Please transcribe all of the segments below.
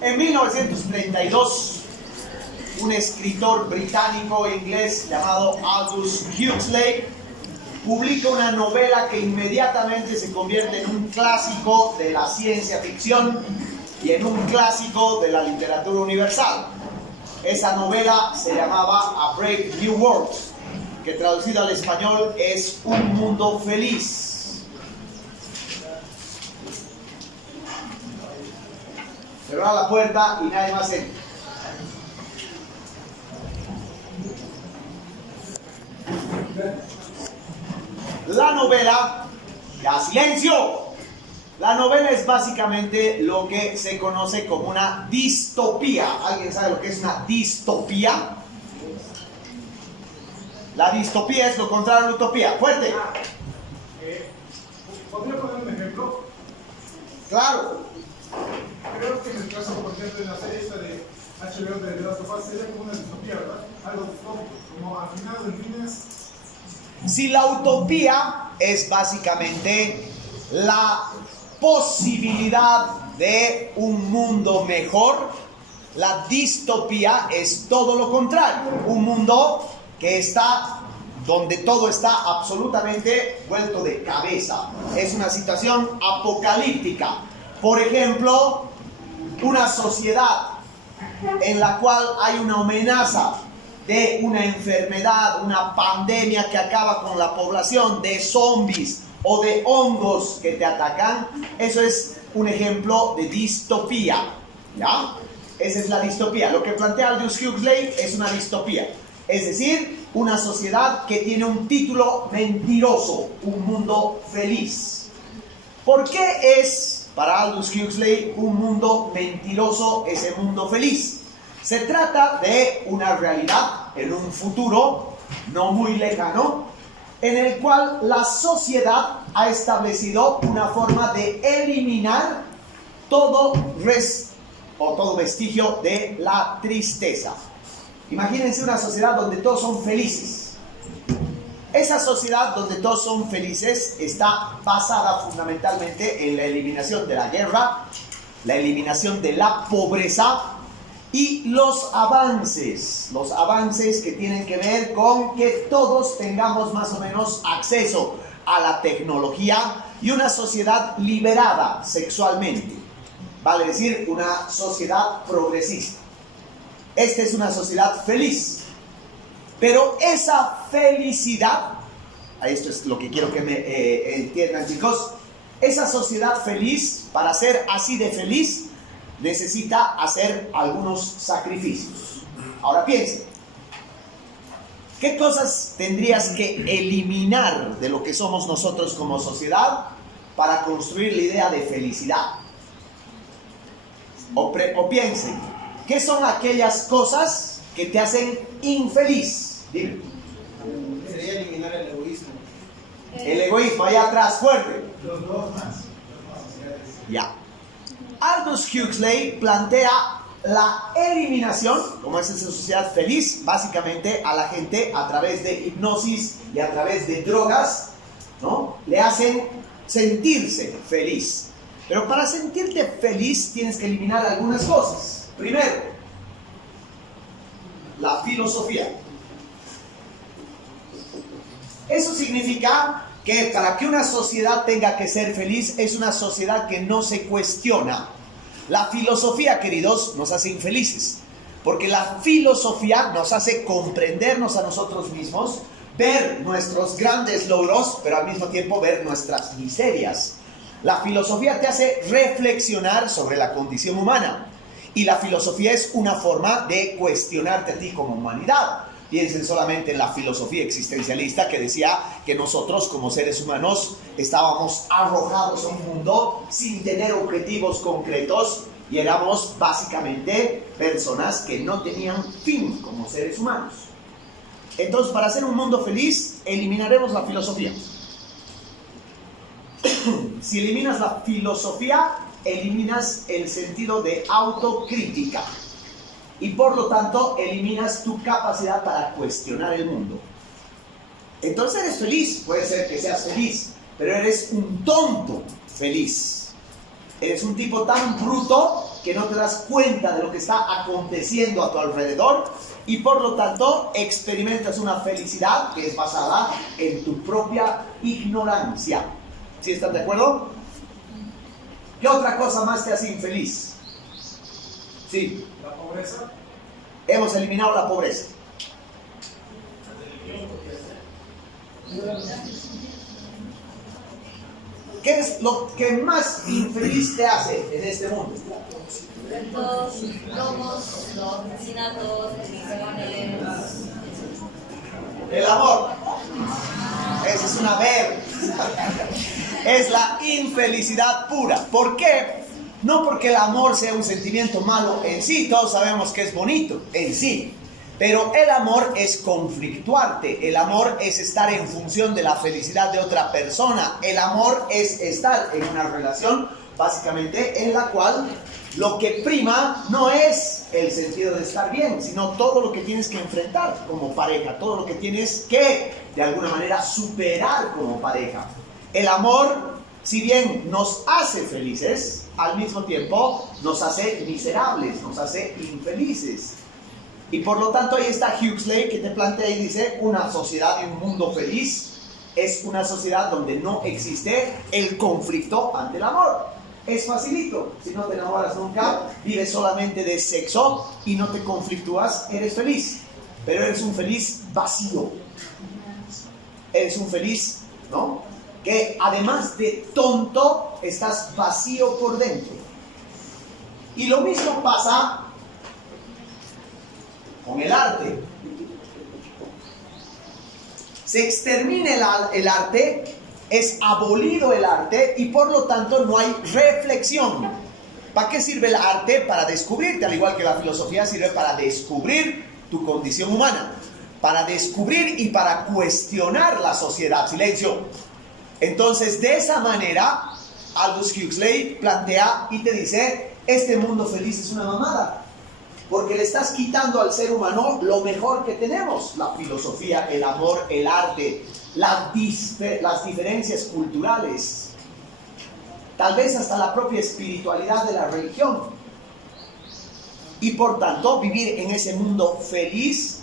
En 1932, un escritor británico-inglés llamado Aldous Huxley publica una novela que inmediatamente se convierte en un clásico de la ciencia ficción y en un clásico de la literatura universal. Esa novela se llamaba A Brave New World, que traducido al español es Un Mundo Feliz. Cerrar la puerta y nadie más entra. La novela, ya silencio, la novela es básicamente lo que se conoce como una distopía. ¿Alguien sabe lo que es una distopía? La distopía es lo contrario a la utopía. ¡Fuerte! ¿Podría poner un ejemplo? Claro. Creo que en el caso, por ejemplo, de la serie esta de HBO de The Last of Us sería como una distopía, ¿verdad? Algo distópico, como al final del fin es... Si la utopía es básicamente la posibilidad de un mundo mejor, la distopía es todo lo contrario, un mundo que está donde todo está absolutamente vuelto de cabeza. Es una situación apocalíptica. Por ejemplo, una sociedad en la cual hay una amenaza de una enfermedad, una pandemia que acaba con la población, de zombies o de hongos que te atacan. Eso es un ejemplo de distopía, ¿ya? Esa es la distopía. Lo que plantea Aldous Huxley es una distopía, es decir, una sociedad que tiene un título mentiroso, un mundo feliz. ¿Por qué es, para Aldous Huxley, un mundo mentiroso ese mundo feliz? Se trata de una realidad en un futuro no muy lejano, en el cual la sociedad ha establecido una forma de eliminar todo vestigio de la tristeza. Imagínense una sociedad donde todos son felices. Esa sociedad donde todos son felices está basada fundamentalmente en la eliminación de la guerra, la eliminación de la pobreza y los avances que tienen que ver con que todos tengamos más o menos acceso a la tecnología y una sociedad liberada sexualmente, vale decir, una sociedad progresista. Esta es una sociedad feliz, pero esa felicidad, esto es lo que quiero que me entiendan, chicos, esa sociedad feliz, para ser así de feliz, necesita hacer algunos sacrificios. Ahora piensen, ¿qué cosas tendrías que eliminar de lo que somos nosotros como sociedad para construir la idea de felicidad? O piensen, ¿qué son aquellas cosas que te hacen infeliz? Dime. Sería eliminar el egoísmo. El egoísmo, allá atrás, fuerte. Los dogmas. Ya. Aldous Huxley plantea la eliminación, como es esa sociedad feliz, básicamente a la gente a través de hipnosis y a través de drogas, ¿no? Le hacen sentirse feliz. Pero para sentirte feliz tienes que eliminar algunas cosas. Primero, la filosofía. Eso significa que para que una sociedad tenga que ser feliz, es una sociedad que no se cuestiona. La filosofía, queridos, nos hace infelices, porque la filosofía nos hace comprendernos a nosotros mismos, ver nuestros grandes logros, pero al mismo tiempo ver nuestras miserias. La filosofía te hace reflexionar sobre la condición humana, y la filosofía es una forma de cuestionarte a ti como humanidad. Piensen solamente en la filosofía existencialista que decía que nosotros como seres humanos estábamos arrojados a un mundo sin tener objetivos concretos y éramos básicamente personas que no tenían fin como seres humanos. Entonces, para hacer un mundo feliz, eliminaremos la filosofía. Si eliminas la filosofía, eliminas el sentido de autocrítica. Y por lo tanto, eliminas tu capacidad para cuestionar el mundo. Entonces eres feliz, puede ser que seas feliz, pero eres un tonto feliz. Eres un tipo tan bruto que no te das cuenta de lo que está aconteciendo a tu alrededor y por lo tanto experimentas una felicidad que es basada en tu propia ignorancia. ¿Sí están de acuerdo? ¿Qué otra cosa más te hace infeliz? Sí. La pobreza. Hemos eliminado la pobreza. ¿Qué es lo que más infeliz te hace en este mundo? Los robos, los asesinatos, prisiones. El amor. Esa es una verga. Es la infelicidad pura. ¿Por qué? No porque el amor sea un sentimiento malo en sí, todos sabemos que es bonito en sí. Pero el amor es conflictuarte, el amor es estar en función de la felicidad de otra persona, el amor es estar en una relación básicamente en la cual lo que prima no es el sentido de estar bien, sino todo lo que tienes que enfrentar como pareja, todo lo que tienes que de alguna manera superar como pareja. El amor, si bien nos hace felices, al mismo tiempo nos hace miserables, nos hace infelices. Y por lo tanto ahí está Huxley que te plantea y dice, una sociedad y un mundo feliz es una sociedad donde no existe el conflicto ante el amor. Es facilito, si no te enamoras nunca, vives solamente de sexo y no te conflictúas, eres feliz. Pero eres un feliz vacío. Eres un feliz, ¿no? Que además de tonto, estás vacío por dentro. Y lo mismo pasa con el arte. Se extermina el arte, es abolido el arte y por lo tanto no hay reflexión. ¿Para qué sirve el arte? Para descubrirte, al igual que la filosofía sirve para descubrir tu condición humana, para descubrir y para cuestionar la sociedad. Silencio. Entonces, de esa manera, Aldous Huxley plantea y te dice, este mundo feliz es una mamada. Porque le estás quitando al ser humano lo mejor que tenemos. La filosofía, el amor, el arte, las diferencias culturales. Tal vez hasta la propia espiritualidad de la religión. Y por tanto, vivir en ese mundo feliz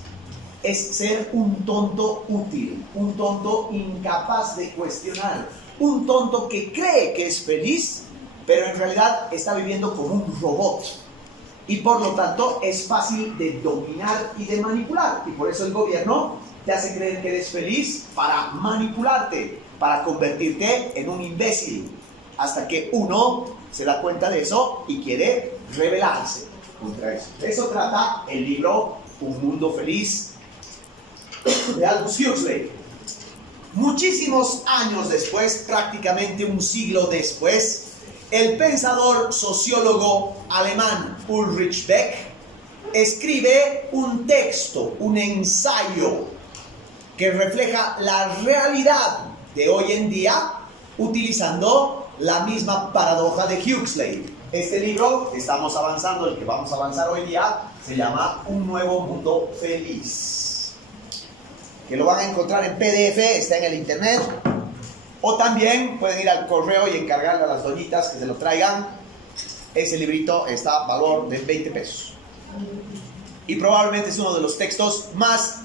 es ser un tonto útil. Un tonto incapaz de cuestionar. Un tonto que cree que es feliz, pero en realidad está viviendo como un robot. Y por lo tanto es fácil de dominar y de manipular. Y por eso el gobierno te hace creer que eres feliz para manipularte, para convertirte en un imbécil. Hasta que uno se da cuenta de eso y quiere rebelarse contra eso. De eso trata el libro Un Mundo Feliz de Aldous Huxley. Muchísimos años después, prácticamente un siglo después, el pensador sociólogo alemán Ulrich Beck escribe un texto, un ensayo que refleja la realidad de hoy en día utilizando la misma paradoja de Huxley. Este libro, estamos avanzando, el que vamos a avanzar hoy día, se llama Un Nuevo Mundo Feliz, que lo van a encontrar en PDF, está en el internet. O también pueden ir al correo y encargarle a las doñitas que se lo traigan. Ese librito está a valor de 20 pesos. Y probablemente es uno de los textos más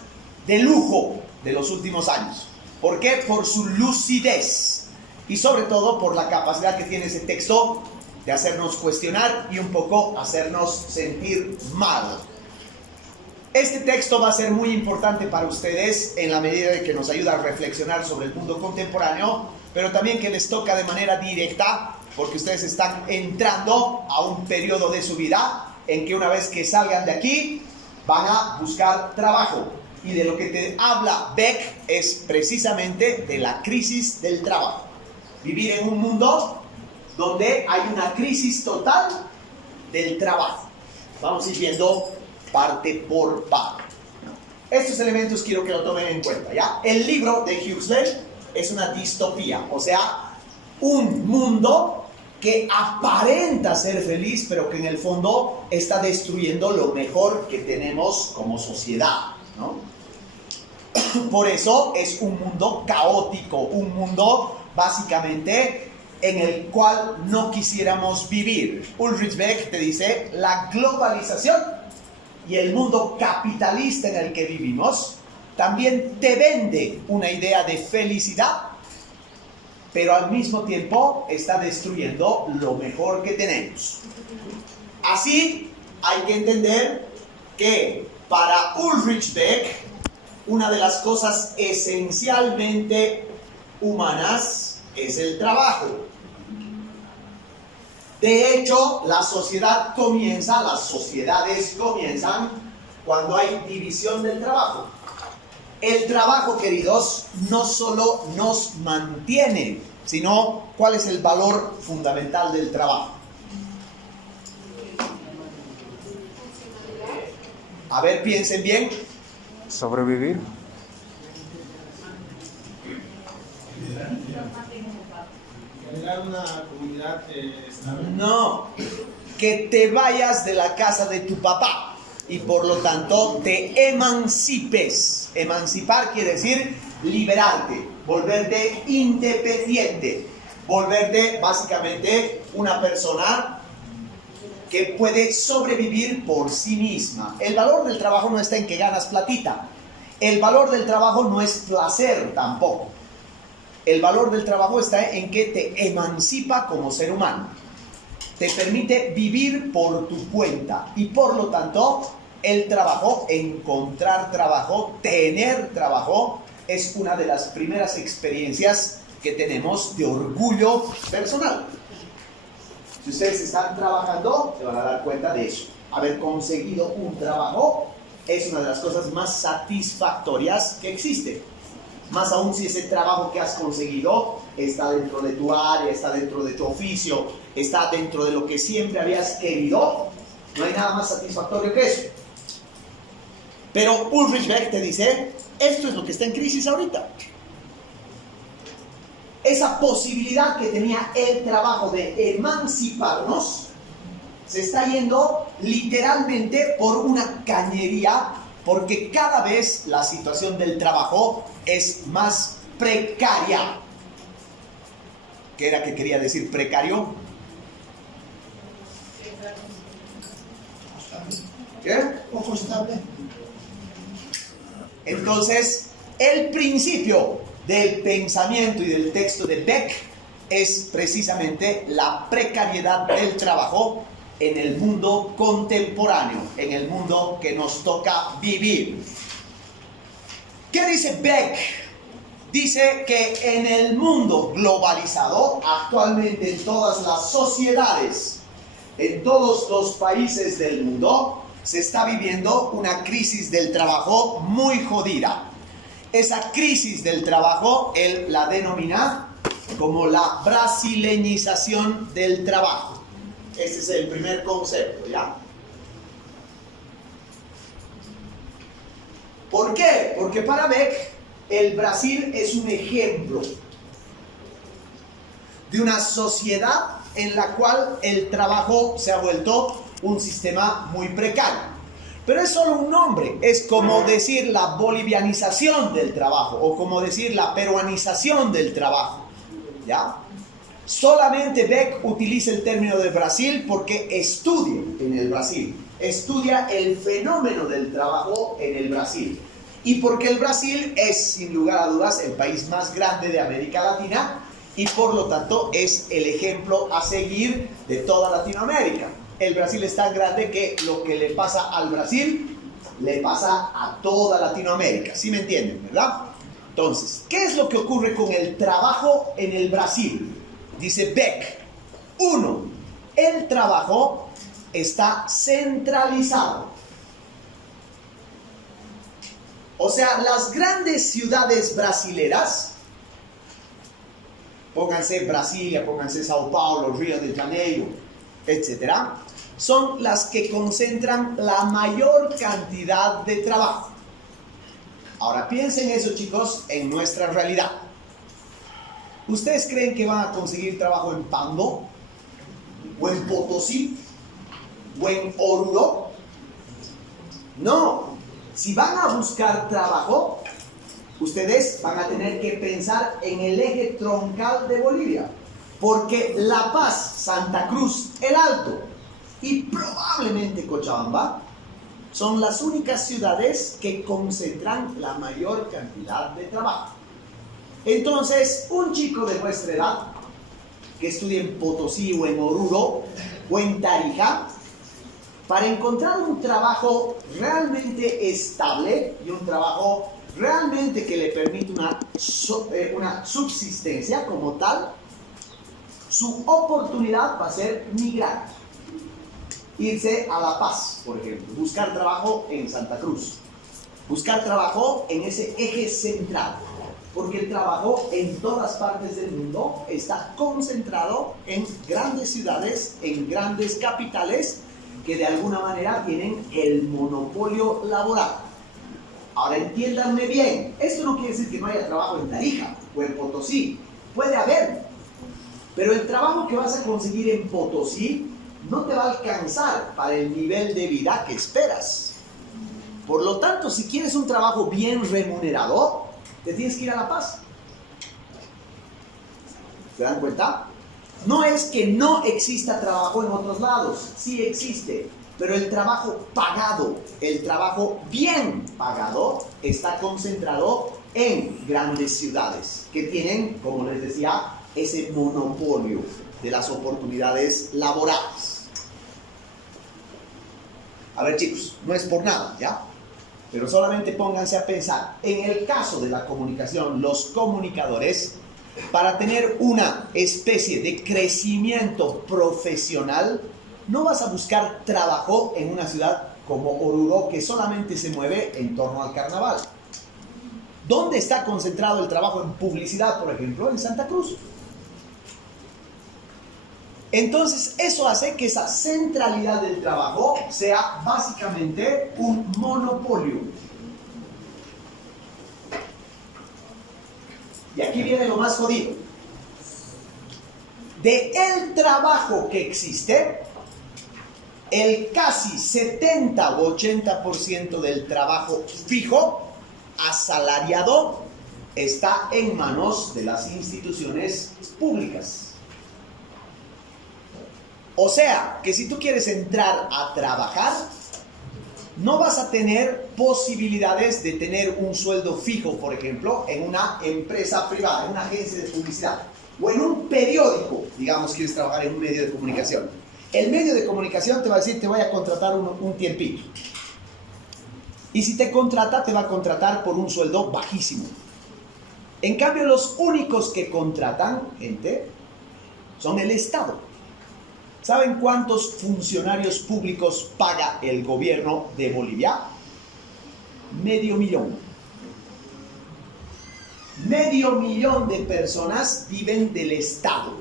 de lujo de los últimos años. ¿Por qué? Por su lucidez. Y sobre todo por la capacidad que tiene ese texto de hacernos cuestionar y un poco hacernos sentir mal. Este texto va a ser muy importante para ustedes en la medida de que nos ayuda a reflexionar sobre el mundo contemporáneo, pero también que les toca de manera directa, porque ustedes están entrando a un periodo de su vida en que una vez que salgan de aquí, van a buscar trabajo. Y de lo que te habla Beck es precisamente de la crisis del trabajo. Vivir en un mundo donde hay una crisis total del trabajo. Vamos a ir viendo parte por parte. Estos elementos quiero que lo tomen en cuenta, ¿ya? El libro de Huxley es una distopía, o sea, un mundo que aparenta ser feliz, pero que en el fondo está destruyendo lo mejor que tenemos como sociedad, ¿no? Por eso es un mundo caótico, un mundo básicamente en el cual no quisiéramos vivir. Ulrich Beck te dice, la globalización y el mundo capitalista en el que vivimos también te vende una idea de felicidad, pero al mismo tiempo está destruyendo lo mejor que tenemos. Así hay que entender que para Ulrich Beck, una de las cosas esencialmente humanas es el trabajo. De hecho, las sociedades comienzan cuando hay división del trabajo. El trabajo, queridos, no solo nos mantiene, sino ¿cuál es el valor fundamental del trabajo? A ver, piensen bien. Sobrevivir. Generar una comunidad estable. No, que te vayas de la casa de tu papá y por lo tanto te emancipes. Emancipar quiere decir liberarte, volverte independiente, volverte básicamente una persona que puede sobrevivir por sí misma. El valor del trabajo no está en que ganas platita. El valor del trabajo no es placer tampoco. El valor del trabajo está en que te emancipa como ser humano. Te permite vivir por tu cuenta. Y por lo tanto, el trabajo, encontrar trabajo, tener trabajo, es una de las primeras experiencias que tenemos de orgullo personal. Si ustedes están trabajando, se van a dar cuenta de eso. Haber conseguido un trabajo es una de las cosas más satisfactorias que existe. Más aún si ese trabajo que has conseguido está dentro de tu área, está dentro de tu oficio, está dentro de lo que siempre habías querido, no hay nada más satisfactorio que eso. Pero Ulrich Beck te dice, esto es lo que está en crisis ahorita. Esa posibilidad que tenía el trabajo de emanciparnos se está yendo literalmente por una cañería, porque cada vez la situación del trabajo es más precaria. ¿Qué era que quería decir precario? ¿Qué? Poco estable. Entonces, el principio del pensamiento y del texto de Beck es precisamente la precariedad del trabajo en el mundo contemporáneo, en el mundo que nos toca vivir. ¿Qué dice Beck? Dice que en el mundo globalizado, actualmente en todas las sociedades, en todos los países del mundo, se está viviendo una crisis del trabajo muy jodida. Esa crisis del trabajo, él la denomina como la brasileñización del trabajo. Ese es el primer concepto, ¿ya? ¿Por qué? Porque para Beck, el Brasil es un ejemplo de una sociedad en la cual el trabajo se ha vuelto un sistema muy precario. Pero es solo un nombre, es como decir la bolivianización del trabajo o como decir la peruanización del trabajo, ¿ya? Solamente Beck utiliza el término de Brasil porque estudia en el Brasil, estudia el fenómeno del trabajo en el Brasil. Y porque el Brasil es, sin lugar a dudas, el país más grande de América Latina y por lo tanto es el ejemplo a seguir de toda Latinoamérica. El Brasil es tan grande que lo que le pasa al Brasil le pasa a toda Latinoamérica. ¿Sí me entienden, verdad? Entonces, ¿qué es lo que ocurre con el trabajo en el Brasil? Dice Beck. 1. El trabajo está centralizado. O sea, las grandes ciudades brasileras, pónganse Brasilia, pónganse Sao Paulo, Río de Janeiro, etcétera, son las que concentran la mayor cantidad de trabajo. Ahora piensen eso, chicos, en nuestra realidad. ¿Ustedes creen que van a conseguir trabajo en Pando? ¿O en Potosí? ¿O en Oruro? No. Si van a buscar trabajo, ustedes van a tener que pensar en el eje troncal de Bolivia. Porque La Paz, Santa Cruz, El Alto y probablemente Cochabamba son las únicas ciudades que concentran la mayor cantidad de trabajo. Entonces, un chico de vuestra edad que estudie en Potosí o en Oruro o en Tarija, para encontrar un trabajo realmente estable y un trabajo realmente que le permite una subsistencia como tal, su oportunidad va a ser migrar, irse a La Paz, por ejemplo, buscar trabajo en Santa Cruz, buscar trabajo en ese eje central, porque el trabajo en todas partes del mundo está concentrado en grandes ciudades, en grandes capitales, que de alguna manera tienen el monopolio laboral. Ahora entiéndanme bien, esto no quiere decir que no haya trabajo en Tarija o en Potosí, puede haber, pero el trabajo que vas a conseguir en Potosí no te va a alcanzar para el nivel de vida que esperas. Por lo tanto, si quieres un trabajo bien remunerado, te tienes que ir a La Paz. ¿Se dan cuenta? No es que no exista trabajo en otros lados, sí existe, pero el trabajo pagado, el trabajo bien pagado, está concentrado en grandes ciudades que tienen, como les decía, ese monopolio de las oportunidades laborales. A ver, chicos, no es por nada, ¿ya? Pero solamente pónganse a pensar, en el caso de la comunicación, los comunicadores, para tener una especie de crecimiento profesional, no vas a buscar trabajo en una ciudad como Oruro, que solamente se mueve en torno al carnaval. ¿Dónde está concentrado el trabajo en publicidad, por ejemplo? En Santa Cruz. Entonces, eso hace que esa centralidad del trabajo sea básicamente un monopolio. Y aquí viene lo más jodido. De el trabajo que existe, el casi 70 o 80% del trabajo fijo, asalariado, está en manos de las instituciones públicas. O sea, que si tú quieres entrar a trabajar, no vas a tener posibilidades de tener un sueldo fijo, por ejemplo, en una empresa privada, en una agencia de publicidad, o en un periódico, digamos, quieres trabajar en un medio de comunicación. El medio de comunicación te va a decir, te voy a contratar un tiempito. Y si te contrata, te va a contratar por un sueldo bajísimo. En cambio, los únicos que contratan gente son el Estado. ¿Saben cuántos funcionarios públicos paga el gobierno de Bolivia? 500,000. 500,000 de personas viven del Estado.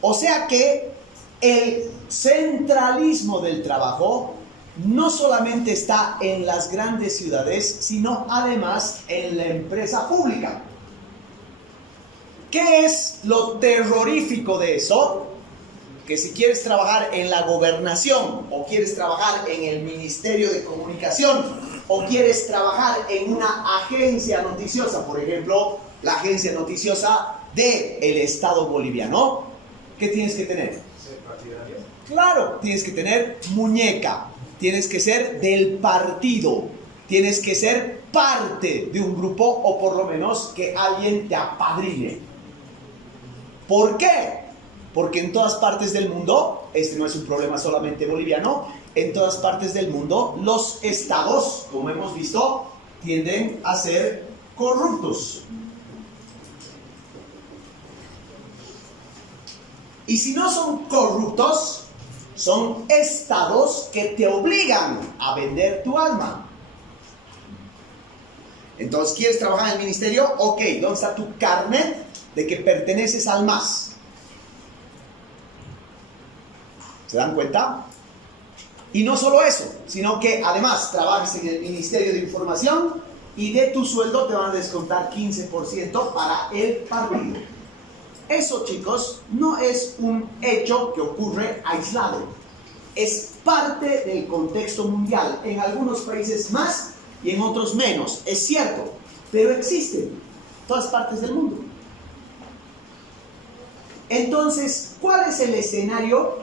O sea que el centralismo del trabajo no solamente está en las grandes ciudades, sino además en la empresa pública. ¿Qué es lo terrorífico de eso? Que si quieres trabajar en la gobernación, o quieres trabajar en el Ministerio de Comunicación, o quieres trabajar en una agencia noticiosa, por ejemplo, la agencia noticiosa del Estado boliviano, ¿qué tienes que tener? Claro, tienes que tener muñeca, tienes que ser del partido, tienes que ser parte de un grupo, o por lo menos que alguien te apadrine. ¿Por qué? Porque en todas partes del mundo, este no es un problema solamente boliviano, en todas partes del mundo los estados, como hemos visto, tienden a ser corruptos. Y si no son corruptos, son estados que te obligan a vender tu alma. Entonces, ¿quieres trabajar en el ministerio? Ok, ¿dónde está tu carnet de que perteneces al MAS? ¿Se dan cuenta? Y no solo eso, sino que además trabajas en el Ministerio de Información y de tu sueldo te van a descontar 15% para el partido. Eso, chicos, no es un hecho que ocurre aislado. Es parte del contexto mundial. En algunos países más y en otros menos. Es cierto, pero existe en todas partes del mundo. Entonces, ¿cuál es el escenario?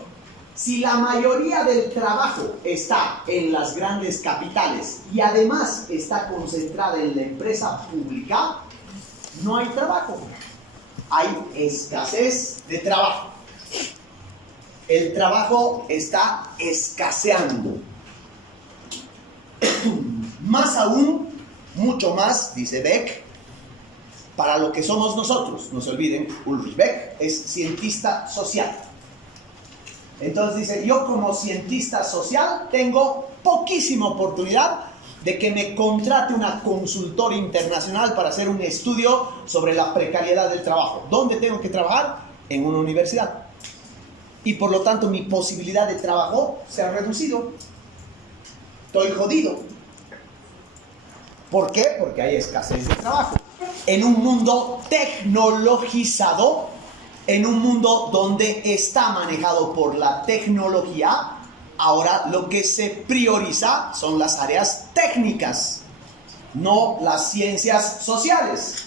Si la mayoría del trabajo está en las grandes capitales y además está concentrada en la empresa pública, no hay trabajo. Hay escasez de trabajo. El trabajo está escaseando. Más aún, mucho más, dice Beck, para lo que somos nosotros. No se olviden, Ulrich Beck es cientista social. Entonces dice, yo como cientista social tengo poquísima oportunidad de que me contrate una consultora internacional para hacer un estudio sobre la precariedad del trabajo. ¿Dónde tengo que trabajar? En una universidad. Y por lo tanto mi posibilidad de trabajo se ha reducido. Estoy jodido. ¿Por qué? Porque hay escasez de trabajo. En un mundo tecnologizado, en un mundo donde está manejado por la tecnología, ahora lo que se prioriza son las áreas técnicas, no las ciencias sociales.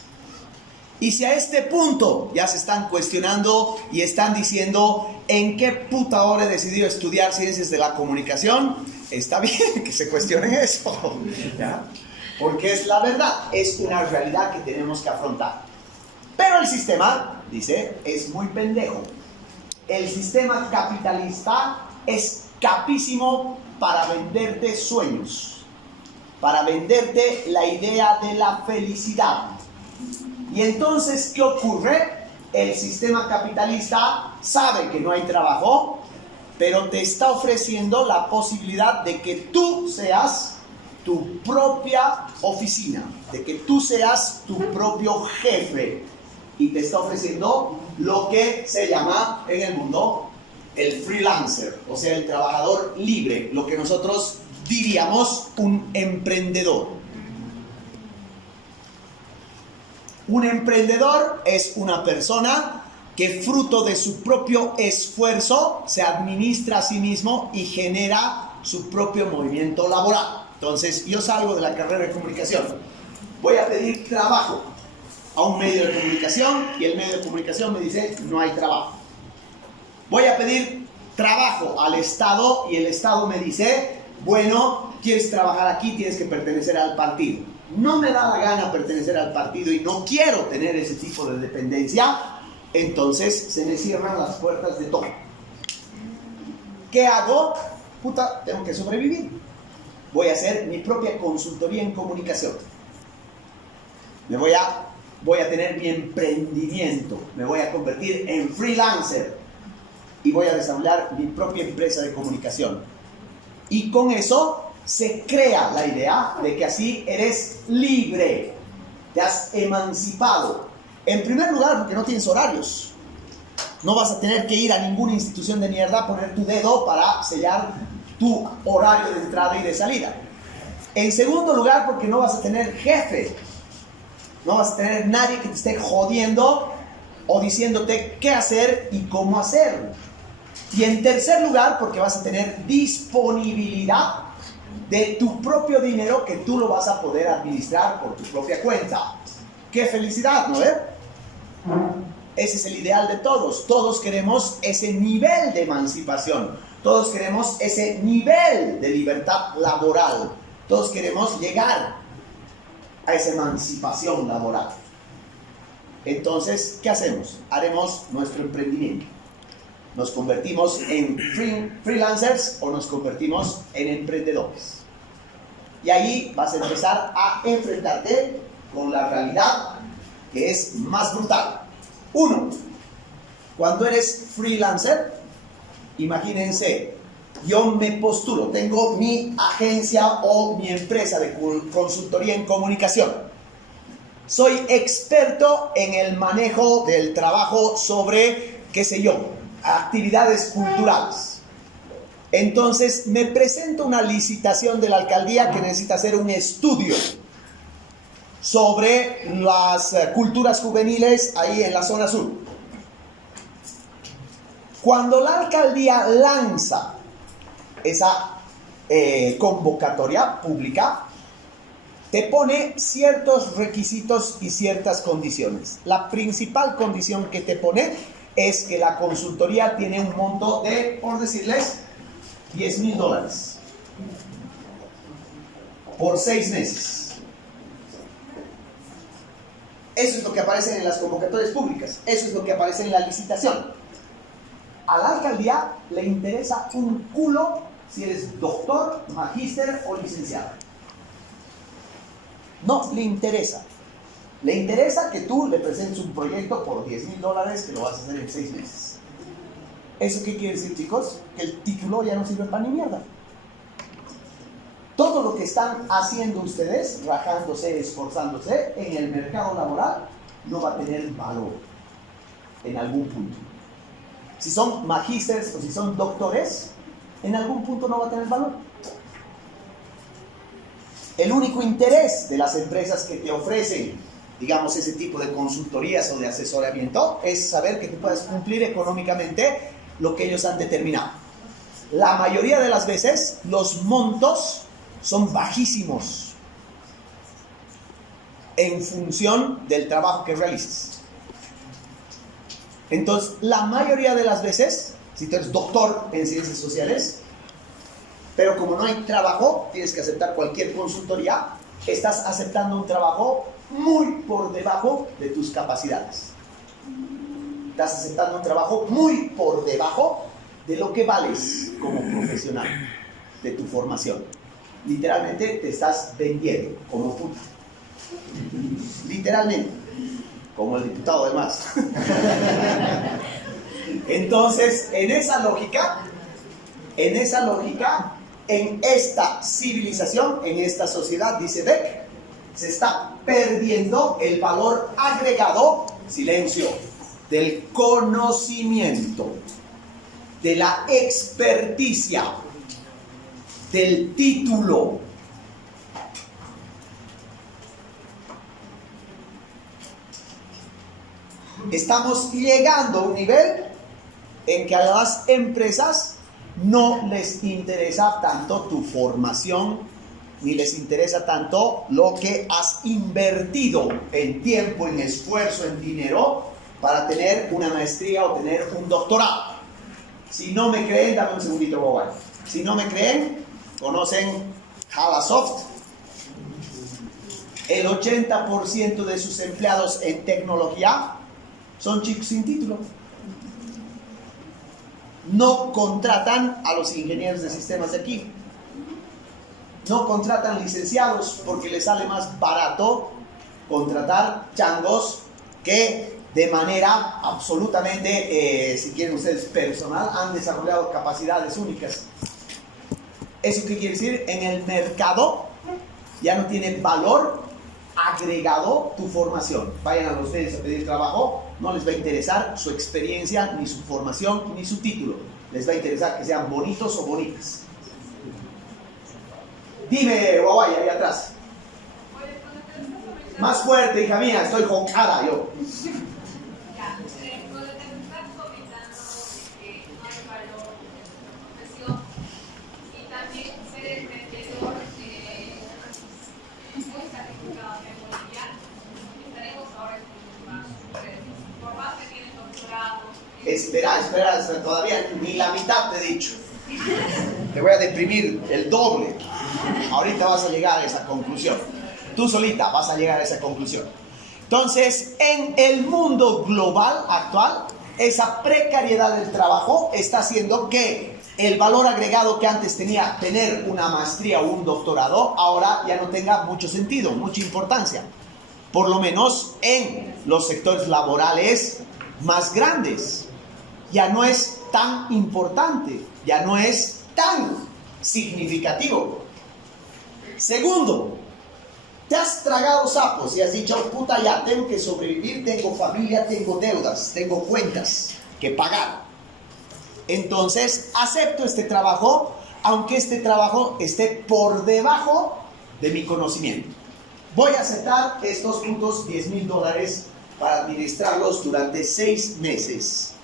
Y si a este punto ya se están cuestionando y están diciendo en qué puta hora he decidido estudiar ciencias de la comunicación, está bien que se cuestionen eso, ¿ya? Porque es la verdad, es una realidad que tenemos que afrontar. Pero el sistema, dice, es muy pendejo. El sistema capitalista es capísimo para venderte sueños, para venderte la idea de la felicidad. Y entonces, ¿qué ocurre? El sistema capitalista sabe que no hay trabajo, pero te está ofreciendo la posibilidad de que tú seas tu propia oficina, de que tú seas tu propio jefe. Y te está ofreciendo lo que se llama en el mundo el freelancer, o sea, el trabajador libre, lo que nosotros diríamos un emprendedor. Un emprendedor es una persona que fruto de su propio esfuerzo se administra a sí mismo y genera su propio movimiento laboral. Entonces, yo salgo de la carrera de comunicación, voy a pedir trabajo a un medio de comunicación y el medio de comunicación me dice no hay trabajo. Voy a pedir trabajo al Estado y el Estado me dice, bueno, quieres trabajar aquí, tienes que pertenecer al partido. No me da la gana pertenecer al partido y no quiero tener ese tipo de dependencia, entonces se me cierran las puertas de todo. ¿Qué hago? Puta, tengo que sobrevivir. Voy a hacer mi propia consultoría en comunicación. Voy a tener mi emprendimiento, me voy a convertir en freelancer y voy a desarrollar mi propia empresa de comunicación. Y con eso se crea la idea de que así eres libre, te has emancipado. En primer lugar, porque no tienes horarios. No vas a tener que ir a ninguna institución de mierda a poner tu dedo para sellar tu horario de entrada y de salida. En segundo lugar, porque no vas a tener jefe. No vas a tener nadie que te esté jodiendo o diciéndote qué hacer y cómo hacer. Y en tercer lugar, porque vas a tener disponibilidad de tu propio dinero que tú lo vas a poder administrar por tu propia cuenta. ¡Qué felicidad!, ¿no? Ese es el ideal de todos. Todos queremos ese nivel de emancipación. Todos queremos ese nivel de libertad laboral. Todos queremos llegar a esa emancipación laboral. Entonces, ¿qué hacemos? Haremos nuestro emprendimiento. ¿Nos convertimos en freelancers o nos convertimos en emprendedores? Y ahí vas a empezar a enfrentarte con la realidad que es más brutal. Uno, cuando eres freelancer, imagínense, yo me postulo, tengo mi agencia o mi empresa de consultoría en comunicación. Soy experto en el manejo del trabajo sobre, qué sé yo, actividades culturales. Entonces me presento una licitación de la alcaldía que necesita hacer un estudio sobre las culturas juveniles ahí en la zona sur. Cuando la alcaldía lanza esa convocatoria pública, te pone ciertos requisitos y ciertas condiciones. La principal condición que te pone es que la consultoría tiene un monto de, por decirles, $10,000 por 6 meses. Eso es lo que aparece en las convocatorias públicas. Eso es lo que aparece en la licitación. A la alcaldía le interesa un culo si eres doctor, magíster o licenciado. No le interesa. Le interesa que tú le presentes un proyecto por $10,000 que lo vas a hacer en 6 meses. ¿Eso qué quiere decir, chicos? Que el título ya no sirve para ni mierda. Todo lo que están haciendo ustedes, rajándose, esforzándose en el mercado laboral, no va a tener valor en algún punto. Si son magísteres o si son doctores, en algún punto no va a tener valor. El único interés de las empresas que te ofrecen, digamos, ese tipo de consultorías o de asesoramiento es saber que tú puedes cumplir económicamente lo que ellos han determinado. La mayoría de las veces los montos son bajísimos en función del trabajo que realices. Entonces, la mayoría de las veces, si tú eres doctor en ciencias sociales, pero como no hay trabajo, tienes que aceptar cualquier consultoría, estás aceptando un trabajo muy por debajo de tus capacidades. Estás aceptando un trabajo muy por debajo de lo que vales como profesional, de tu formación. Literalmente te estás vendiendo como puta. Literalmente, como el diputado de más. Entonces, en esa lógica, en esta civilización, en esta sociedad, dice Beck, se está perdiendo el valor agregado, silencio, del conocimiento, de la experticia, del título. Estamos llegando a un nivel en que a las empresas no les interesa tanto tu formación, ni les interesa tanto lo que has invertido en tiempo, en esfuerzo, en dinero para tener una maestría o tener un doctorado. Si no me creen, dame un segundito, Boba. Si no me creen, conocen Halasoft. El 80% de sus empleados en tecnología son chicos sin título. No contratan a los ingenieros de sistemas de aquí. No contratan licenciados porque les sale más barato contratar changos que de manera absolutamente, si quieren ustedes, personal, han desarrollado capacidades únicas. ¿Eso qué quiere decir? En el mercado ya no tiene valor agregado tu formación. Vayan a los medios a pedir trabajo, no les va a interesar su experiencia, ni su formación, ni su título. Les va a interesar que sean bonitos o bonitas. Dime, Guaguay, ahí atrás. Más fuerte, hija mía, estoy joncada yo. Espera, todavía ni la mitad te he dicho. Te voy a deprimir el doble. Ahorita vas a llegar a esa conclusión. Tú solita vas a llegar a esa conclusión. Entonces, en el mundo global actual, esa precariedad del trabajo está haciendo que el valor agregado que antes tenía tener una maestría o un doctorado, ahora ya no tenga mucho sentido, mucha importancia. Por lo menos en los sectores laborales más grandes. Ya no es tan importante, ya no es tan significativo. Segundo, te has tragado sapos y has dicho, puta, ya tengo que sobrevivir, tengo familia, tengo deudas, tengo cuentas que pagar. Entonces, acepto este trabajo, aunque este trabajo esté por debajo de mi conocimiento. Voy a aceptar estos puntos, $10,000 para administrarlos durante 6 meses.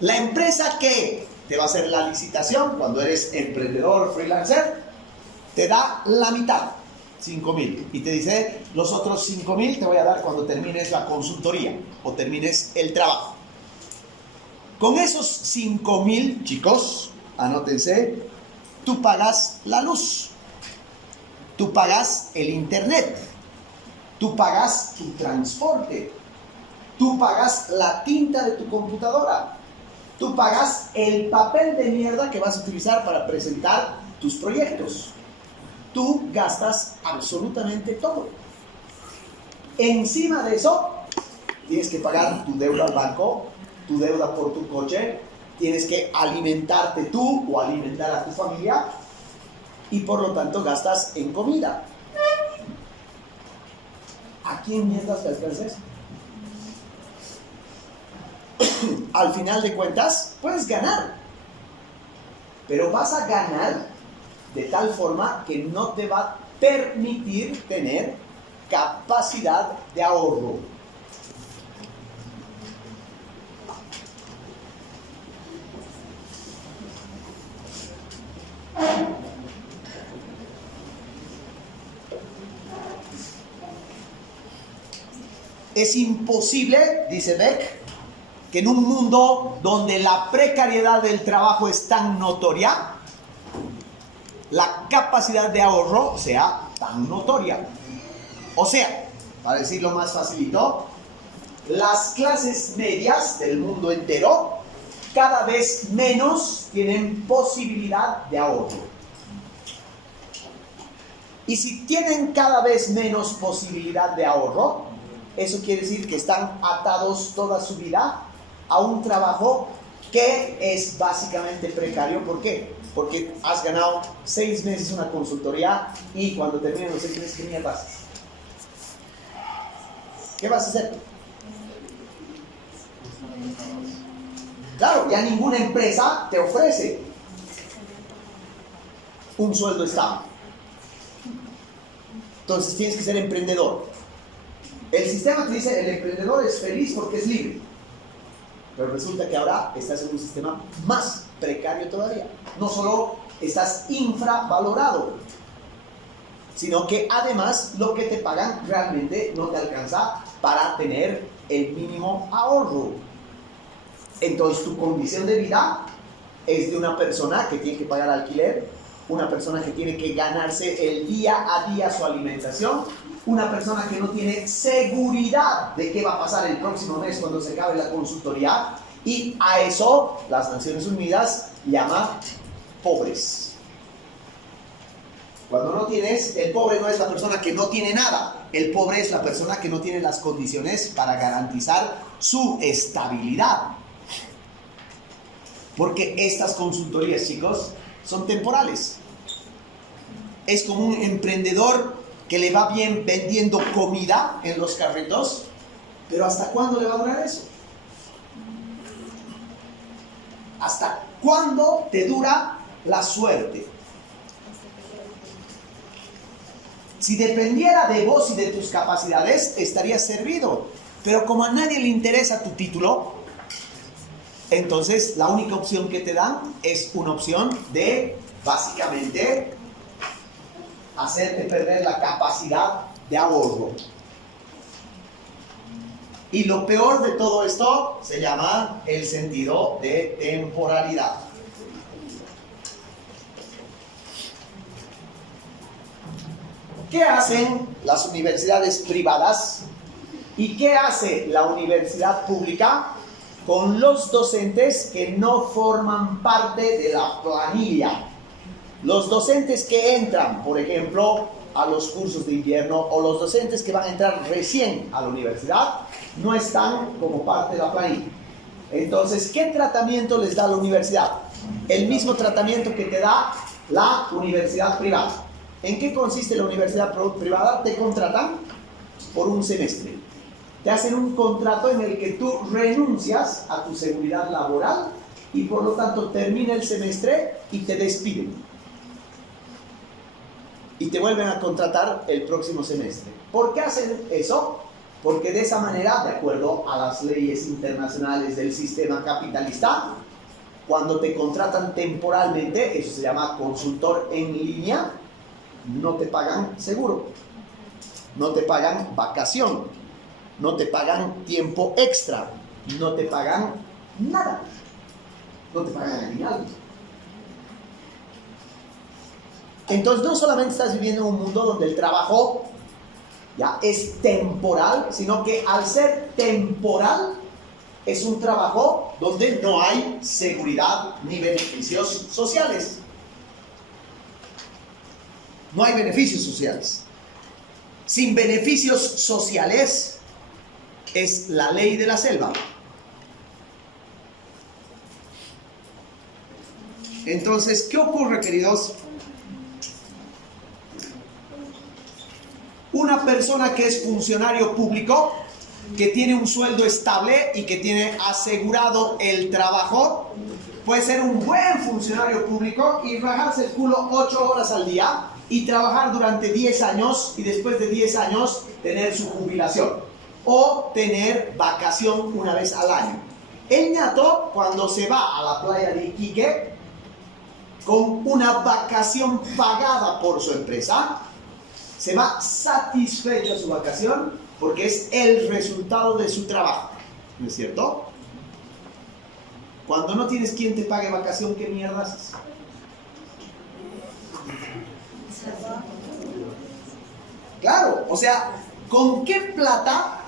La empresa que te va a hacer la licitación, cuando eres emprendedor, freelancer, te da la mitad, 5,000. Y te dice, los otros 5,000 te voy a dar cuando termines la consultoría o termines el trabajo. Con esos 5,000, chicos, anótense, tú pagas la luz, tú pagas el internet, tú pagas tu transporte, tú pagas la tinta de tu computadora, tú pagas el papel de mierda que vas a utilizar para presentar tus proyectos. Tú gastas absolutamente todo. Encima de eso, tienes que pagar tu deuda al banco, tu deuda por tu coche, tienes que alimentarte tú o alimentar a tu familia y por lo tanto gastas en comida. ¿A quién mierdas te alcanza eso? Al final de cuentas, puedes ganar, pero vas a ganar de tal forma que no te va a permitir tener capacidad de ahorro. Es imposible, dice Beck, que en un mundo donde la precariedad del trabajo es tan notoria, la capacidad de ahorro sea tan notoria. O sea, para decirlo más facilito, las clases medias del mundo entero cada vez menos tienen posibilidad de ahorro. Y si tienen cada vez menos posibilidad de ahorro, eso quiere decir que están atados toda su vida a un trabajo que es básicamente precario. ¿Por qué? Porque has ganado 6 meses una consultoría y cuando terminen los 6 meses, ¿qué mierda haces? ¿Qué vas a hacer? Claro, ya ninguna empresa te ofrece un sueldo estable. Entonces tienes que ser emprendedor. El sistema te dice, el emprendedor es feliz porque es libre. Pero resulta que ahora estás en un sistema más precario todavía. No solo estás infravalorado, sino que además lo que te pagan realmente no te alcanza para tener el mínimo ahorro. Entonces tu condición de vida es de una persona que tiene que pagar alquiler, una persona que tiene que ganarse el día a día su alimentación, una persona que no tiene seguridad de qué va a pasar el próximo mes cuando se acabe la consultoría, y a eso las Naciones Unidas llama pobres. Cuando no tienes, el pobre no es la persona que no tiene nada, el pobre es la persona que no tiene las condiciones para garantizar su estabilidad. Porque estas consultorías, chicos, son temporales. Es como un emprendedor que le va bien vendiendo comida en los carritos, pero ¿hasta cuándo le va a durar eso? ¿Hasta cuándo te dura la suerte? Si dependiera de vos y de tus capacidades, estarías servido. Pero como a nadie le interesa tu título, entonces la única opción que te dan es una opción de, básicamente, hacerte perder la capacidad de ahorro. Y lo peor de todo esto se llama el sentido de temporalidad. ¿Qué hacen las universidades privadas y qué hace la universidad pública con los docentes que no forman parte de la planilla? Los docentes que entran, por ejemplo, a los cursos de invierno, o los docentes que van a entrar recién a la universidad, no están como parte de la planilla. Entonces, ¿qué tratamiento les da la universidad? El mismo tratamiento que te da la universidad privada. ¿En qué consiste la universidad privada? Te contratan por un semestre. Te hacen un contrato en el que tú renuncias a tu seguridad laboral y por lo tanto termina el semestre y te despiden. Y te vuelven a contratar el próximo semestre. ¿Por qué hacen eso? Porque de esa manera, de acuerdo a las leyes internacionales del sistema capitalista, cuando te contratan temporalmente, eso se llama consultor en línea, no te pagan seguro, no te pagan vacación, no te pagan tiempo extra, no te pagan nada. no te pagan aguinaldo. Entonces no solamente estás viviendo en un mundo donde el trabajo ya es temporal, sino que al ser temporal es un trabajo donde no hay seguridad ni beneficios sociales. No hay beneficios sociales. Sin beneficios sociales es la ley de la selva. Entonces, ¿qué ocurre, queridos? Una persona que es funcionario público, que tiene un sueldo estable y que tiene asegurado el trabajo, puede ser un buen funcionario público y rajarse el culo 8 horas al día y trabajar durante 10 años y después de 10 años tener su jubilación o tener vacación una vez al año. El ñato, cuando se va a la playa de Iquique con una vacación pagada por su empresa, se va satisfecho a su vacación porque es el resultado de su trabajo, ¿no es cierto? Cuando no tienes quien te pague vacación, ¿qué mierda haces? Claro, o sea, ¿con qué plata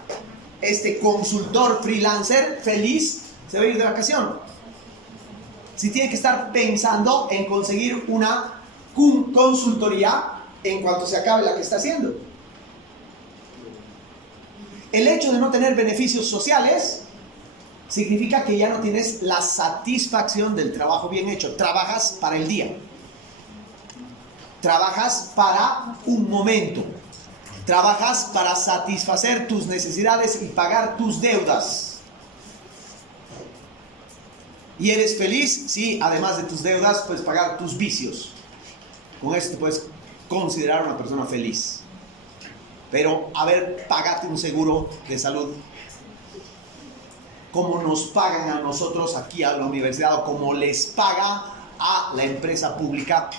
este consultor freelancer feliz se va a ir de vacación? Si tiene que estar pensando en conseguir una consultoría en cuanto se acabe la que está haciendo. El hecho de no tener beneficios sociales significa que ya no tienes la satisfacción del trabajo bien hecho. Trabajas para el día. Trabajas para un momento. Trabajas para satisfacer tus necesidades y pagar tus deudas. ¿Y eres feliz? Sí, además de tus deudas, puedes pagar tus vicios. Con esto te puedes considerar una persona feliz. Pero, a ver, págate un seguro de salud. Como nos pagan a nosotros aquí a la universidad o como les paga a la empresa pública.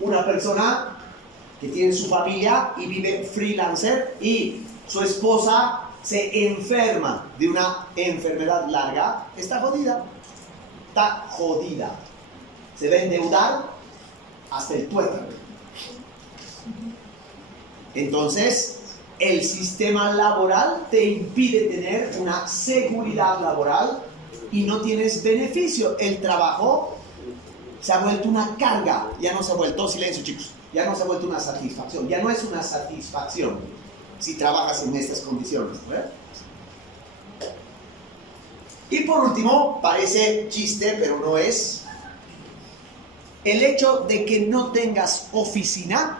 Una persona que tiene su familia y vive freelancer y su esposa se enferma de una enfermedad larga, está jodida. Está jodida. Se va a endeudar hasta el tuétano. Entonces, el sistema laboral te impide tener una seguridad laboral y no tienes beneficio. El trabajo se ha vuelto una carga, ya no se ha vuelto, silencio chicos, ya no se ha vuelto una satisfacción, ya no es una satisfacción si trabajas en estas condiciones, ¿verdad? Y por último, parece chiste, pero no es, el hecho de que no tengas oficina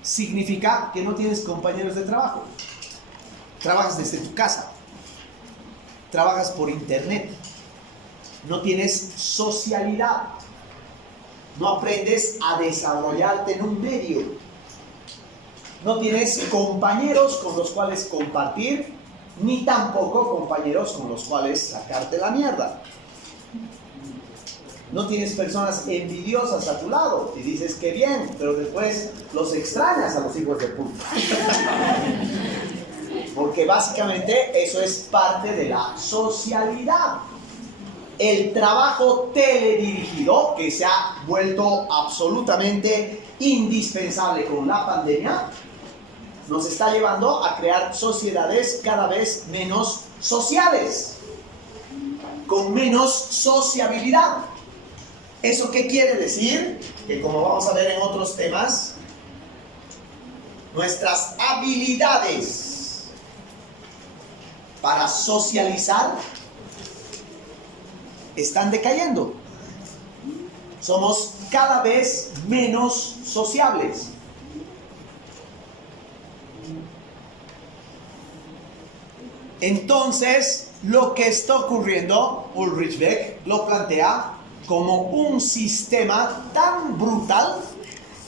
significa que no tienes compañeros de trabajo. Trabajas desde tu casa, trabajas por internet, no tienes socialidad, no aprendes a desarrollarte en un medio, no tienes compañeros con los cuales compartir, ni tampoco compañeros con los cuales sacarte la mierda. No tienes personas envidiosas a tu lado y dices que bien, pero después los extrañas a los hijos de puta. Porque básicamente eso es parte de la socialidad. El trabajo teledirigido, que se ha vuelto absolutamente indispensable con la pandemia, nos está llevando a crear sociedades cada vez menos sociales, con menos sociabilidad. ¿Eso qué quiere decir? Que como vamos a ver en otros temas, nuestras habilidades para socializar están decayendo. Somos cada vez menos sociables. Entonces, lo que está ocurriendo, Ulrich Beck lo plantea como un sistema tan brutal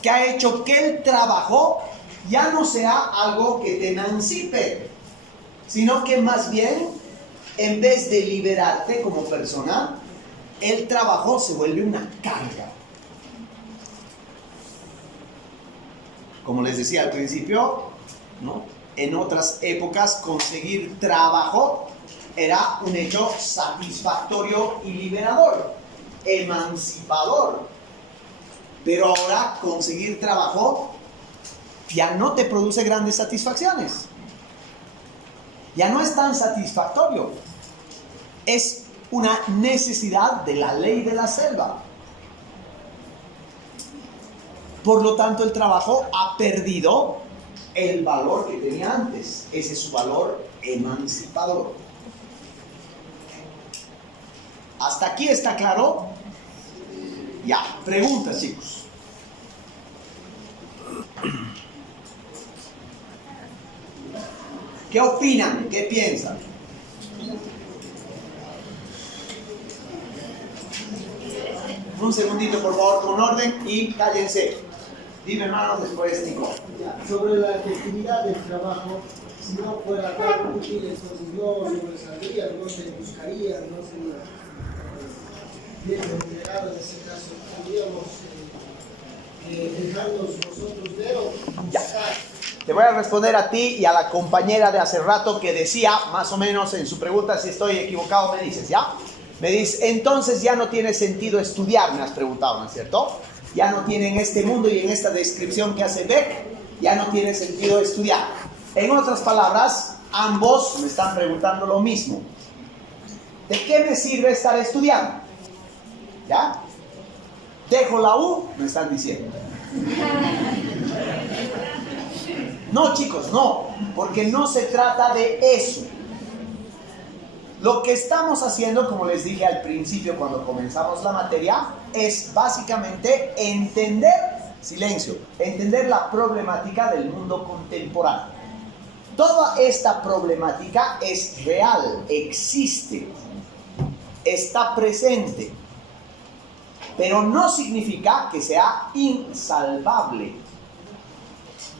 que ha hecho que el trabajo ya no sea algo que te emancipe, sino que más bien, en vez de liberarte como persona, el trabajo se vuelve una carga. Como les decía al principio, ¿no? En otras épocas conseguir trabajo era un hecho satisfactorio y liberador, emancipador. Pero ahora conseguir trabajo ya no te produce grandes satisfacciones. Ya no es tan satisfactorio. Es una necesidad de la ley de la selva. Por lo tanto, el trabajo ha perdido el valor que tenía antes. Ese es su valor emancipador. ¿Hasta aquí está claro? Ya, preguntas, chicos. ¿Qué opinan? ¿Qué piensan? Un segundito, por favor, con orden y cállense. Dime, hermano, después Nico. Sobre la efectividad del trabajo, si no fuera tan útil, entonces no sobresaldría, no se buscaría, no sería bien remunerado en ese caso. Podríamos dejarnos nosotros ver o buscar. Te voy a responder a ti y a la compañera de hace rato que decía, más o menos en su pregunta, si estoy equivocado, me dices, ¿ya? Me dices, entonces ya no tiene sentido estudiar, me has preguntado, ¿no es cierto? Ya no tiene en este mundo y en esta descripción que hace Beck, ya no tiene sentido estudiar. En otras palabras, ambos me están preguntando lo mismo. ¿De qué me sirve estar estudiando? ¿Ya? ¿Dejo la U? Me están diciendo. No, chicos, no, porque no se trata de eso. Lo que estamos haciendo, como les dije al principio cuando comenzamos la materia, es básicamente entender, silencio, entender la problemática del mundo contemporáneo. Toda esta problemática es real, existe, está presente, pero no significa que sea insalvable.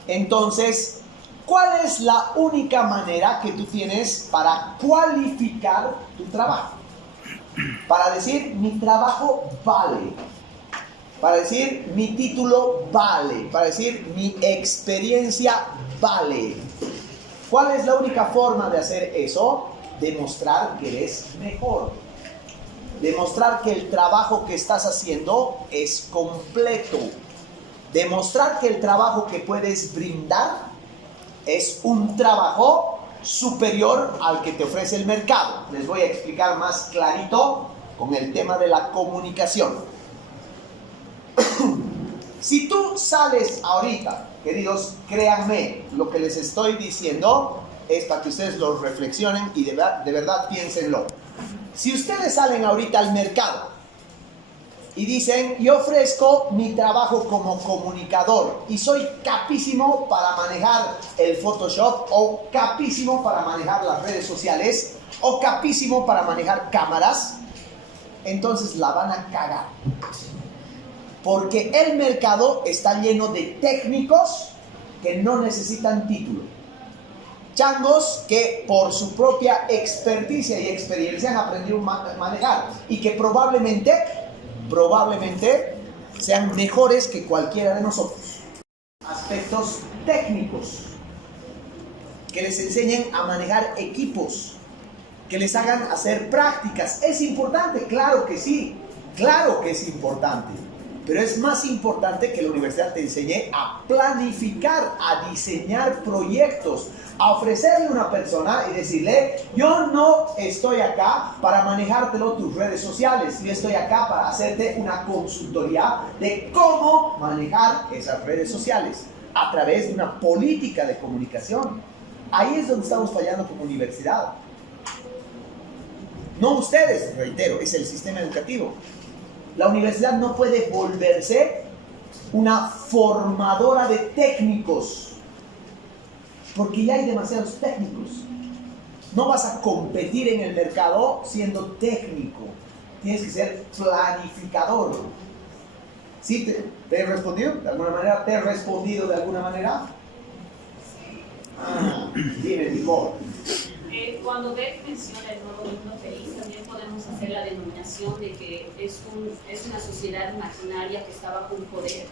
Entonces, ¿cuál es la única manera que tú tienes para cualificar tu trabajo? Para decir, mi trabajo vale. Para decir, mi título vale. Para decir, mi experiencia vale. ¿Cuál es la única forma de hacer eso? Demostrar que eres mejor. Demostrar que el trabajo que estás haciendo es completo. Demostrar que el trabajo que puedes brindar es un trabajo superior al que te ofrece el mercado. Les voy a explicar más clarito con el tema de la comunicación. Si tú sales ahorita, queridos, créanme, lo que les estoy diciendo es para que ustedes lo reflexionen y de verdad piénsenlo. Si ustedes salen ahorita al mercado y dicen, yo ofrezco mi trabajo como comunicador y soy capísimo para manejar el Photoshop o capísimo para manejar las redes sociales o capísimo para manejar cámaras, entonces la van a cagar. Porque el mercado está lleno de técnicos que no necesitan título. Changos que por su propia experticia y experiencia han aprendido a manejar y que probablemente sean mejores que cualquiera de nosotros. Aspectos técnicos, que les enseñen a manejar equipos, que les hagan hacer prácticas. ¿Es importante? Claro que sí, claro que es importante. Pero es más importante que la universidad te enseñe a planificar, a diseñar proyectos, a ofrecerle a una persona y decirle, yo no estoy acá para manejártelo tus redes sociales, yo estoy acá para hacerte una consultoría de cómo manejar esas redes sociales a través de una política de comunicación. Ahí es donde estamos fallando como universidad. No ustedes, reitero, es el sistema educativo. La universidad no puede volverse una formadora de técnicos, porque ya hay demasiados técnicos. No vas a competir en el mercado siendo técnico, tienes que ser planificador. ¿Sí te he respondido de alguna manera? ¿Te he respondido de alguna manera? Dime, Nicole. Cuando Beck menciona el nuevo mundo feliz, también podemos hacer la denominación de que es una sociedad imaginaria que está bajo un poder.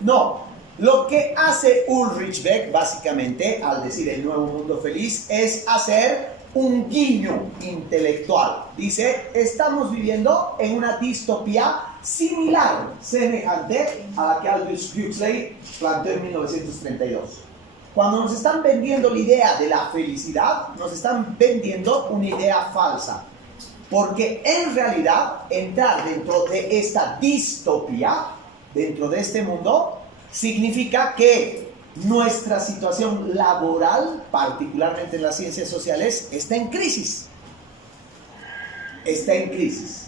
No, lo que hace Ulrich Beck, básicamente, al decir el nuevo mundo feliz, es hacer un guiño intelectual. Dice, estamos viviendo en una distopía similar, semejante a la que Aldous Huxley planteó en 1932. Cuando nos están vendiendo la idea de la felicidad, nos están vendiendo una idea falsa. Porque en realidad, entrar dentro de esta distopía, dentro de este mundo, significa que nuestra situación laboral, particularmente en las ciencias sociales, está en crisis. Está en crisis.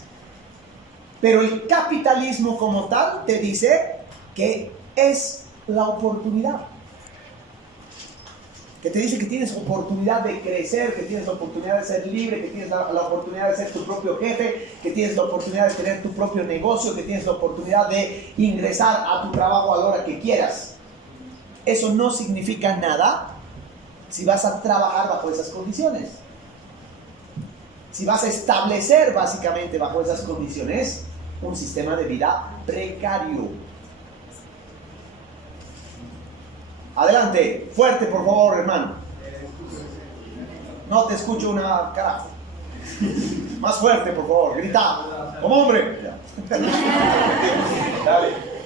Pero el capitalismo como tal te dice que es la oportunidad. Que te dice que tienes oportunidad de crecer, que tienes la oportunidad de ser libre, que tienes la oportunidad de ser tu propio jefe, que tienes la oportunidad de tener tu propio negocio, que tienes la oportunidad de ingresar a tu trabajo a la hora que quieras. Eso no significa nada si vas a trabajar bajo esas condiciones. Si vas a establecer básicamente bajo esas condiciones un sistema de vida precario. Adelante, fuerte por favor, hermano. No te escucho una carajo. Más fuerte por favor, grita, como hombre. Dale.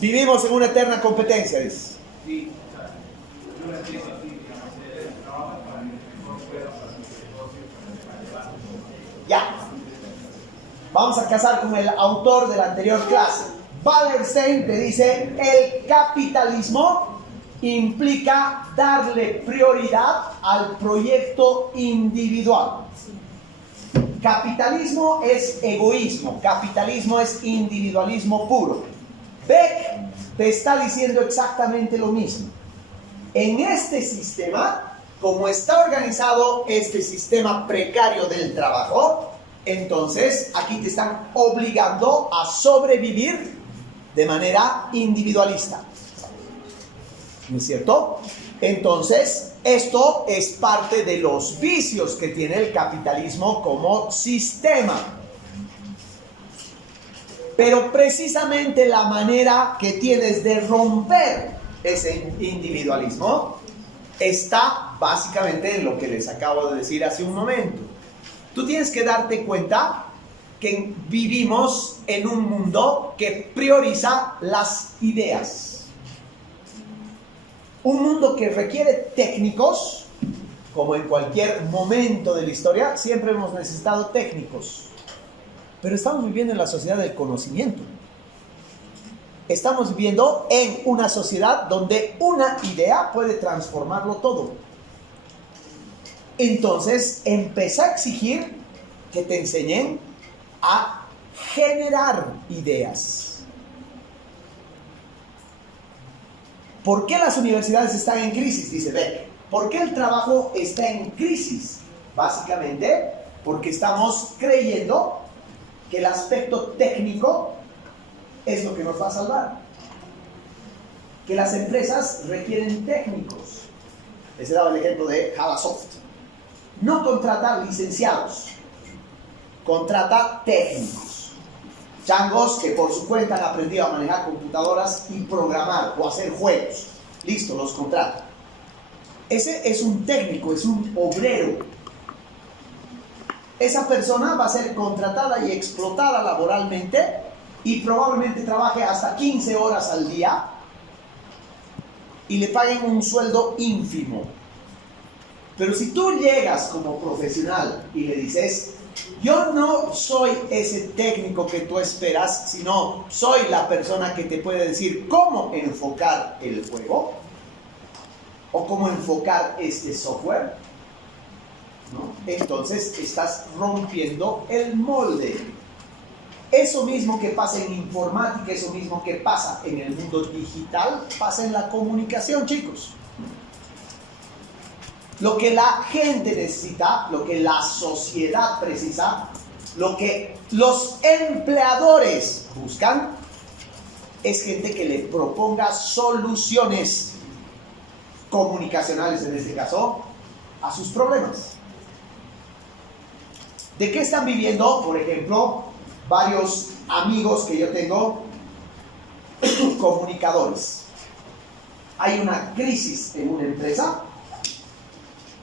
Vivimos en una eterna competencia, dice. Ya. Vamos a casar con el autor de la anterior clase. Wallerstein te dice, el capitalismo implica darle prioridad al proyecto individual. Capitalismo es egoísmo, capitalismo es individualismo puro. Beck te está diciendo exactamente lo mismo. En este sistema, como está organizado este sistema precario del trabajo, entonces aquí te están obligando a sobrevivir de manera individualista. ¿No es cierto? Entonces, esto es parte de los vicios que tiene el capitalismo como sistema. Pero precisamente la manera que tienes de romper ese individualismo está básicamente en lo que les acabo de decir hace un momento. Tú tienes que darte cuenta que vivimos en un mundo que prioriza las ideas. Un mundo que requiere técnicos, como en cualquier momento de la historia, siempre hemos necesitado técnicos. Pero estamos viviendo en la sociedad del conocimiento. Estamos viviendo en una sociedad donde una idea puede transformarlo todo. Entonces, empecé a exigir que te enseñen a generar ideas. ¿Por qué las universidades están en crisis? Dice Beck. ¿Por qué el trabajo está en crisis? Básicamente, porque estamos creyendo que el aspecto técnico es lo que nos va a salvar. Que las empresas requieren técnicos. Les he dado el ejemplo de Halasoft. No contrata licenciados, contrata técnicos. Changos que por su cuenta han aprendido a manejar computadoras y programar o hacer juegos. Listo, los contrata. Ese es un técnico, es un obrero. Esa persona va a ser contratada y explotada laboralmente y probablemente trabaje hasta 15 horas al día y le paguen un sueldo ínfimo. Pero si tú llegas como profesional y le dices, yo no soy ese técnico que tú esperas, sino soy la persona que te puede decir cómo enfocar el juego o cómo enfocar este software, ¿no? Entonces estás rompiendo el molde. Eso mismo que pasa en informática, eso mismo que pasa en el mundo digital, pasa en la comunicación, chicos. Lo que la gente necesita, lo que la sociedad precisa, lo que los empleadores buscan, es gente que le proponga soluciones comunicacionales, en este caso, a sus problemas. ¿De qué están viviendo, por ejemplo, varios amigos que yo tengo comunicadores. Hay una crisis en una empresa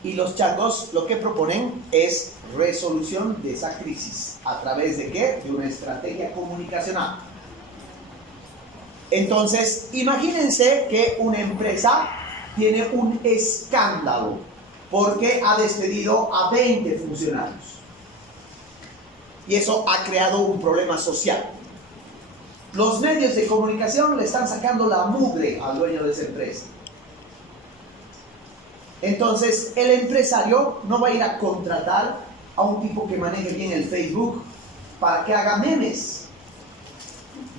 y los changos lo que proponen es resolución de esa crisis. ¿A través de qué? De una estrategia comunicacional. Entonces, imagínense que una empresa tiene un escándalo porque ha despedido a 20 funcionarios. Y eso ha creado un problema social. Los medios de comunicación le están sacando la mugre al dueño de esa empresa. Entonces, el empresario no va a ir a contratar a un tipo que maneje bien el Facebook para que haga memes.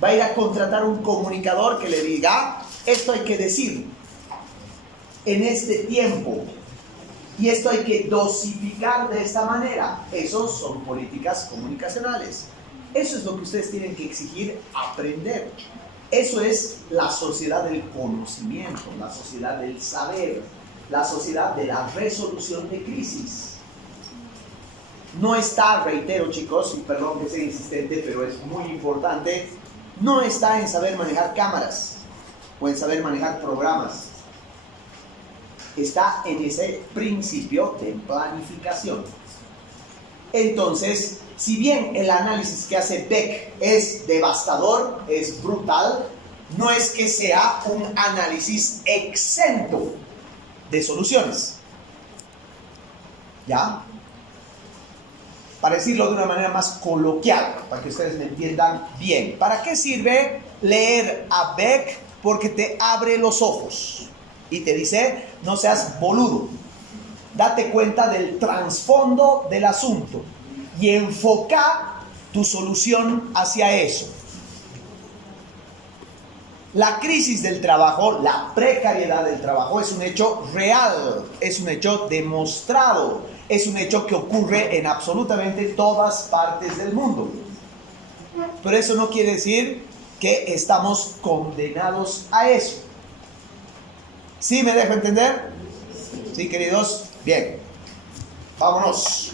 Va a ir a contratar un comunicador que le diga, esto hay que decir en este tiempo y esto hay que dosificar de esta manera. Esos son políticas comunicacionales. Eso es lo que ustedes tienen que exigir, aprender. Eso es la sociedad del conocimiento, la sociedad del saber, la sociedad de la resolución de crisis. No está, reitero chicos, y perdón que sea insistente, pero es muy importante, no está en saber manejar cámaras o en saber manejar programas. Está en ese principio de planificación. Entonces, si bien el análisis que hace Beck es devastador, es brutal, no es que sea un análisis exento de soluciones. ¿Ya? Para decirlo de una manera más coloquial, para que ustedes me entiendan bien. ¿Para qué sirve leer a Beck? Porque te abre los ojos y te dice, no seas boludo. Date cuenta del trasfondo del asunto y enfoca tu solución hacia eso. La crisis del trabajo, la precariedad del trabajo es un hecho real, es un hecho demostrado, es un hecho que ocurre en absolutamente todas partes del mundo. Pero eso no quiere decir que estamos condenados a eso. ¿Sí me dejo entender? ¿Sí, queridos? Bien. Vámonos.